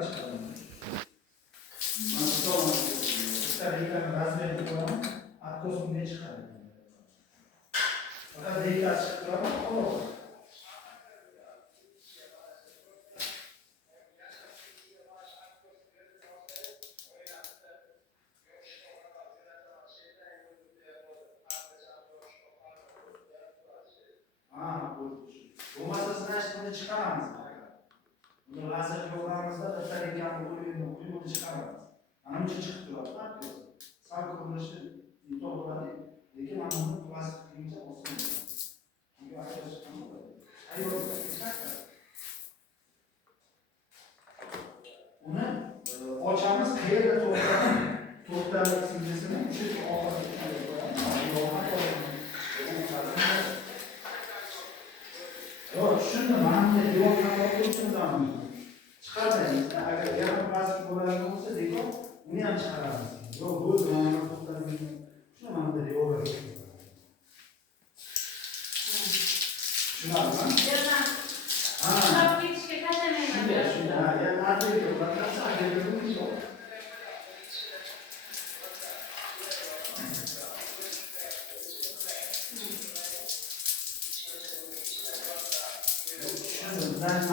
tekrar çıkaralım. Nasıl olmaz? Tekrar ekranı gaz verdik ama atkosun diye çıkaralım. Fakat tekrar çıktı ama o olur. Bu masasını açtığında çıkaramaz. Bunu lazer programımızda da tabii ki uyumlu çıkaramaz. Anam için çıktılar. Ne yapıyorsun? Sağ kullanışı topladı. Peki anlamı plastik deyince olsun. Çünkü arkadaşlar anlamadı. Hayır oldu. Bunu ocağımız kıyıda toprağın simgesini bu şekilde olmak için yok, şunu mahallede yol kapatıyorsun zaman çıkarmayın. Eğer yarım plastik olarak olsa değil o, bunu yan çıkaramazsın. Yok, bu zaman kapatıyorsun. Şunu mahallede yol kapatıyorsun. Şunu al lan. Haa. Şunu al. Yani artık yok. Bak nasıl ayrıldığım hiç yok. Ben